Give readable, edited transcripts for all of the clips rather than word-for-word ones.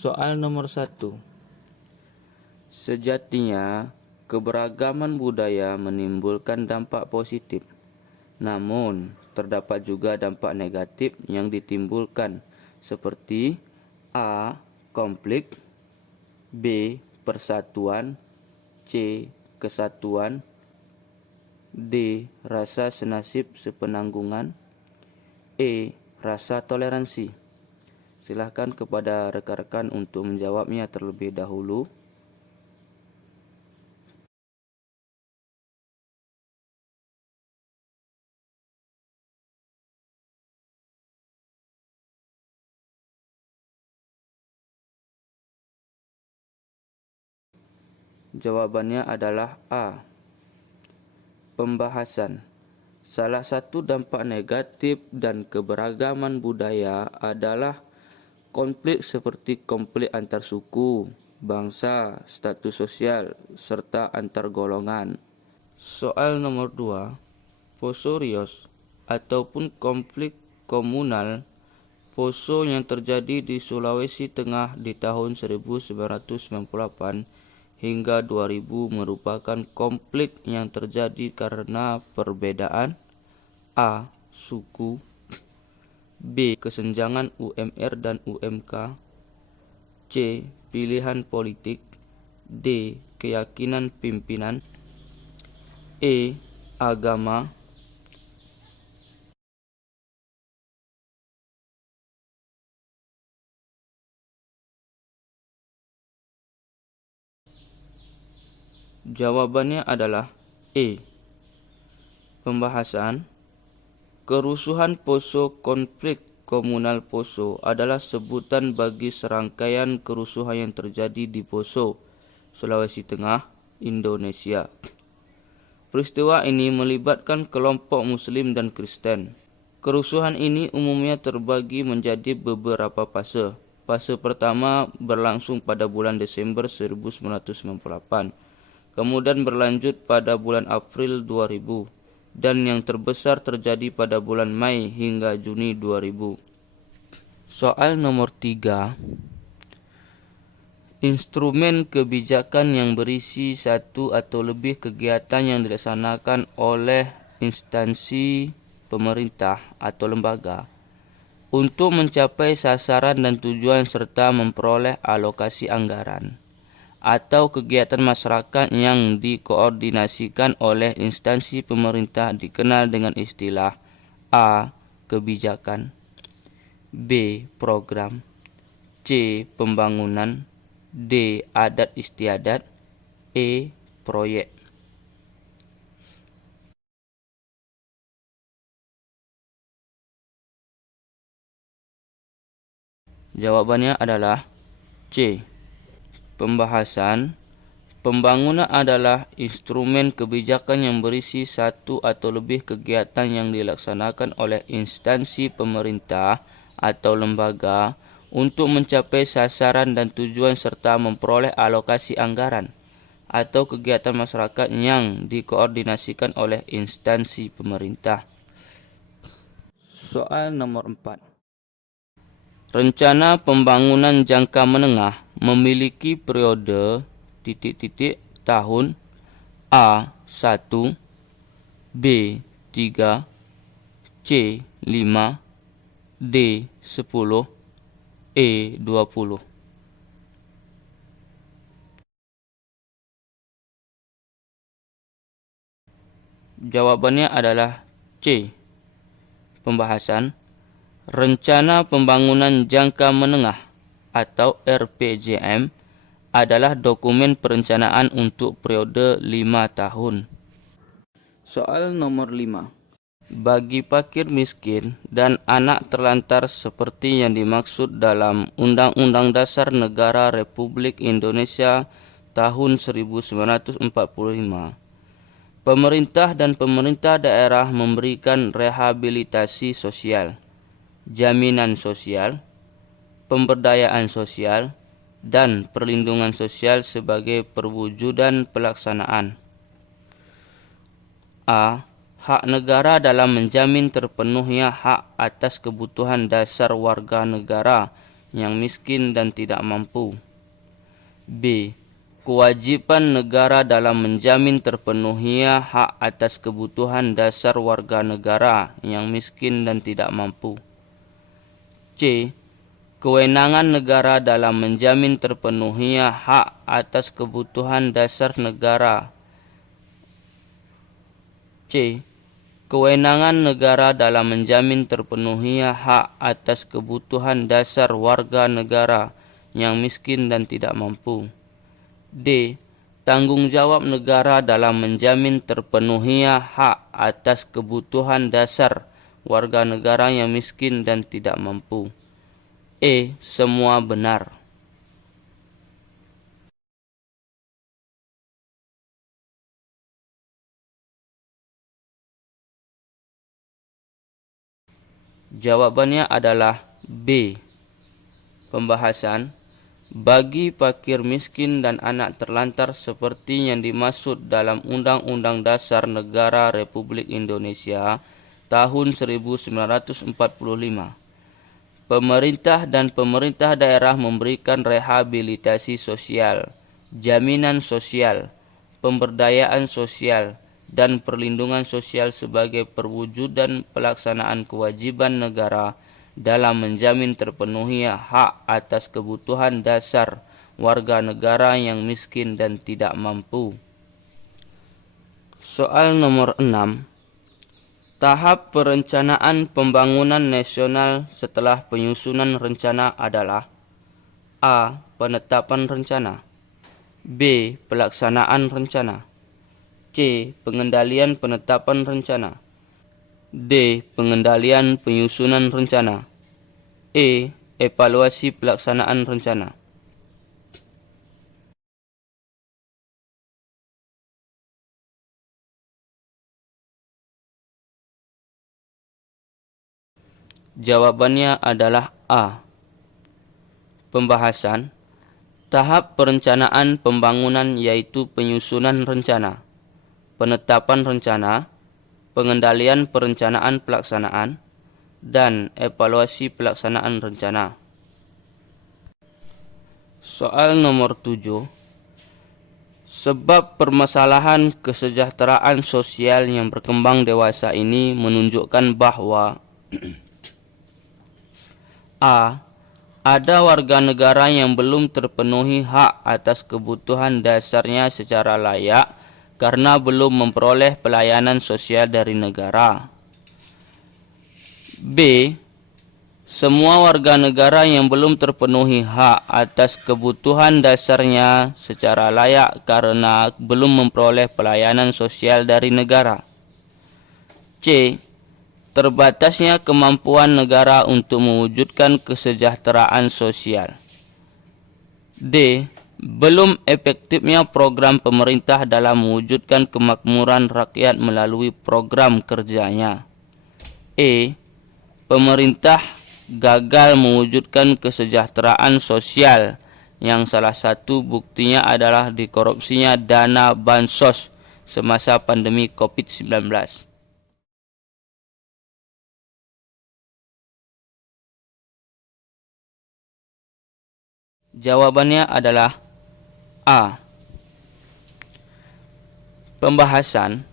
Soal nomor 1. Sejatinya, keberagaman budaya menimbulkan dampak positif. Namun, terdapat juga dampak negatif yang ditimbulkan seperti A. Konflik, B. Persatuan, C. Kesatuan, D. Rasa senasib sepenanggungan, E. Rasa toleransi. Silahkan kepada rekan-rekan untuk menjawabnya terlebih dahulu. Jawabannya adalah A. Pembahasan. Salah satu dampak negatif dan keberagaman budaya adalah konflik seperti konflik antar suku, bangsa, status sosial, serta antar golongan. Soal nomor 2. Poso Rios ataupun konflik komunal Poso yang terjadi di Sulawesi Tengah di tahun 1998 hingga 2000 merupakan konflik yang terjadi karena perbedaan A. Suku, B. Kesenjangan UMR dan UMK, C. Pilihan politik, D. Keyakinan pimpinan, E. Agama. Jawabannya adalah E. Pembahasan. Kerusuhan Poso konflik komunal Poso adalah sebutan bagi serangkaian kerusuhan yang terjadi di Poso, Sulawesi Tengah, Indonesia. Peristiwa ini melibatkan kelompok Muslim dan Kristen. Kerusuhan ini umumnya terbagi menjadi beberapa fase. Fase pertama berlangsung pada bulan Desember 1998. Kemudian berlanjut pada bulan April 2000, dan yang terbesar terjadi pada bulan Mei hingga Juni 2000. Soal nomor 3. Instrumen kebijakan yang berisi satu atau lebih kegiatan yang dilaksanakan oleh instansi pemerintah atau lembaga untuk mencapai sasaran dan tujuan serta memperoleh alokasi anggaran, atau kegiatan masyarakat yang dikoordinasikan oleh instansi pemerintah dikenal dengan istilah A. Kebijakan, B. Program, C. Pembangunan, D. Adat istiadat, E. Proyek. Jawabannya adalah C. Pembahasan. Pembangunan adalah instrumen kebijakan yang berisi satu atau lebih kegiatan yang dilaksanakan oleh instansi pemerintah atau lembaga untuk mencapai sasaran dan tujuan serta memperoleh alokasi anggaran, atau kegiatan masyarakat yang dikoordinasikan oleh instansi pemerintah. Soal nomor 4. Rencana pembangunan jangka menengah memiliki periode tahun A. 1, B. 3, C. 5, D. 10, E. 20. Jawabannya adalah C. Pembahasan. Rencana Pembangunan Jangka Menengah atau RPJM adalah dokumen perencanaan untuk periode 5 tahun. Soal nomor 5. Bagi fakir miskin dan anak terlantar seperti yang dimaksud dalam Undang-Undang Dasar Negara Republik Indonesia tahun 1945, pemerintah dan pemerintah daerah memberikan rehabilitasi sosial, jaminan sosial, pemberdayaan sosial, dan perlindungan sosial sebagai perwujudan pelaksanaan A. Hak negara dalam menjamin terpenuhnya hak atas kebutuhan dasar warga negara yang miskin dan tidak mampu. B. Kewajiban negara dalam menjamin terpenuhinya hak atas kebutuhan dasar warga negara yang miskin dan tidak mampu. C. Kewenangan negara dalam menjamin terpenuhinya hak atas kebutuhan dasar negara. C. Kewenangan negara dalam menjamin terpenuhinya hak atas kebutuhan dasar warga negara yang miskin dan tidak mampu. D. Tanggung jawab negara dalam menjamin terpenuhinya hak atas kebutuhan dasar warga negara yang miskin dan tidak mampu. E. Semua benar. Jawabannya adalah B. Pembahasan. Bagi fakir miskin dan anak terlantar seperti yang dimaksud dalam Undang-Undang Dasar Negara Republik Indonesia tahun 1945, pemerintah dan pemerintah daerah memberikan rehabilitasi sosial, jaminan sosial, pemberdayaan sosial, dan perlindungan sosial sebagai perwujudan pelaksanaan kewajiban negara dalam menjamin terpenuhinya hak atas kebutuhan dasar warga negara yang miskin dan tidak mampu. Soal nomor 6. Tahap perencanaan pembangunan nasional setelah penyusunan rencana adalah: A. Penetapan rencana. B. Pelaksanaan rencana. C. Pengendalian penetapan rencana. D. Pengendalian penyusunan rencana. E. Evaluasi pelaksanaan rencana. Jawabannya adalah A. Pembahasan. Tahap perencanaan pembangunan yaitu penyusunan rencana, penetapan rencana, pengendalian perencanaan pelaksanaan, dan evaluasi pelaksanaan rencana. Soal nomor 7. Sebab permasalahan kesejahteraan sosial yang berkembang dewasa ini menunjukkan bahwa A. Ada warga negara yang belum terpenuhi hak atas kebutuhan dasarnya secara layak karena belum memperoleh pelayanan sosial dari negara. B. Semua warga negara yang belum terpenuhi hak atas kebutuhan dasarnya secara layak karena belum memperoleh pelayanan sosial dari negara. C. Terbatasnya kemampuan negara untuk mewujudkan kesejahteraan sosial. D. Belum efektifnya program pemerintah dalam mewujudkan kemakmuran rakyat melalui program kerjanya. E. Pemerintah gagal mewujudkan kesejahteraan sosial yang salah satu buktinya adalah dikorupsinya dana bansos semasa pandemi COVID-19. Jawabannya adalah A. Pembahasan.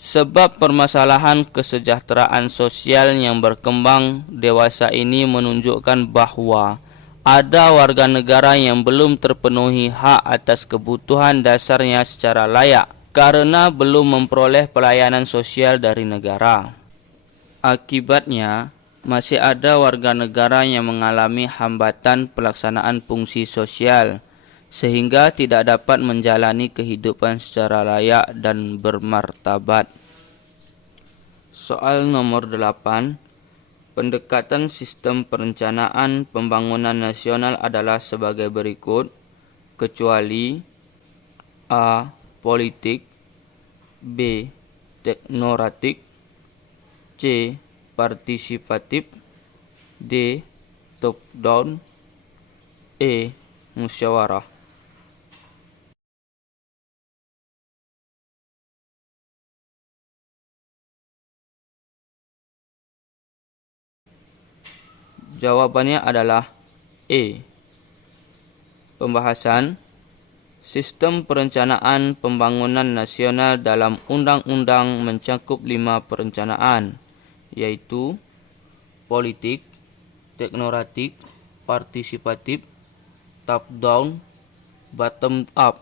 Sebab permasalahan kesejahteraan sosial yang berkembang dewasa ini menunjukkan bahwa ada warga negara yang belum terpenuhi hak atas kebutuhan dasarnya secara layak karena belum memperoleh pelayanan sosial dari negara. Akibatnya, masih ada warga negara yang mengalami hambatan pelaksanaan fungsi sosial sehingga tidak dapat menjalani kehidupan secara layak dan bermartabat. Soal nomor 8. Pendekatan sistem perencanaan pembangunan nasional adalah sebagai berikut, kecuali A. Politik, B. Teknokratik, C. Partisipatif, D. Top down, E. Musyawarah. Jawabannya adalah E. Pembahasan Sistem Perencanaan Pembangunan Nasional dalam Undang-Undang mencakup 5 perencanaan, yaitu politik, teknokratik, partisipatif, top-down, bottom-up.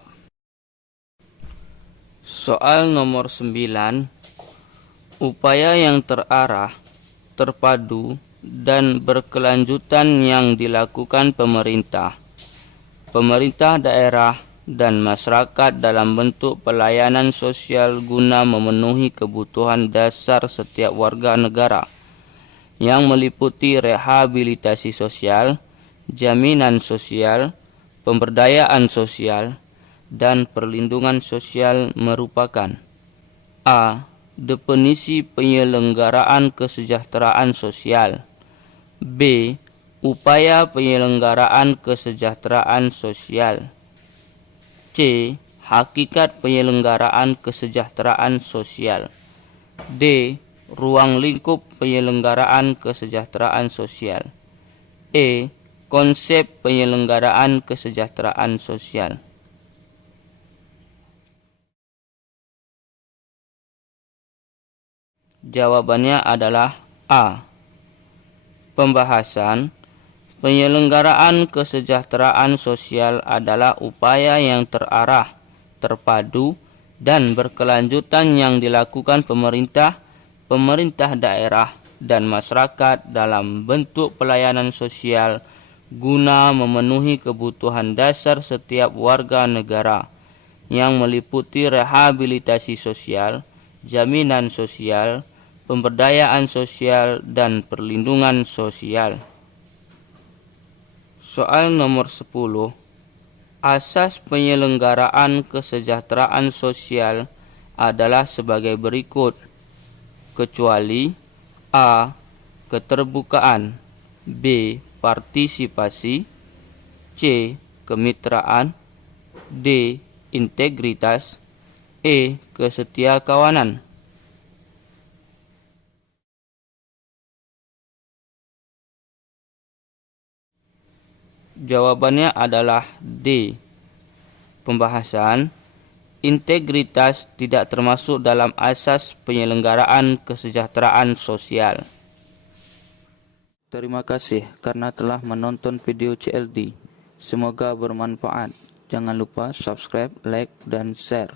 Soal nomor 9. Upaya yang terarah, terpadu, dan berkelanjutan yang dilakukan pemerintah daerah, dan masyarakat dalam bentuk pelayanan sosial guna memenuhi kebutuhan dasar setiap warga negara, yang meliputi rehabilitasi sosial, jaminan sosial, pemberdayaan sosial, dan perlindungan sosial merupakan: A. Definisi penyelenggaraan kesejahteraan sosial. B. Upaya penyelenggaraan kesejahteraan sosial. C. Hakikat penyelenggaraan kesejahteraan sosial. D. Ruang lingkup penyelenggaraan kesejahteraan sosial. E. Konsep penyelenggaraan kesejahteraan sosial. Jawabannya adalah A. Pembahasan penyelenggaraan kesejahteraan sosial adalah upaya yang terarah, terpadu, dan berkelanjutan yang dilakukan pemerintah daerah, dan masyarakat dalam bentuk pelayanan sosial guna memenuhi kebutuhan dasar setiap warga negara, yang meliputi rehabilitasi sosial, jaminan sosial, pemberdayaan sosial, dan perlindungan sosial. Soal nomor 10. Asas penyelenggaraan kesejahteraan sosial adalah sebagai berikut, kecuali A. Keterbukaan, B. Partisipasi, C. Kemitraan, D. Integritas, E. Kesetiakawanan. Jawabannya adalah D. Pembahasan integritas tidak termasuk dalam asas penyelenggaraan kesejahteraan sosial. Terima kasih karena telah menonton video CLD. Semoga bermanfaat. Jangan lupa subscribe, like, dan share.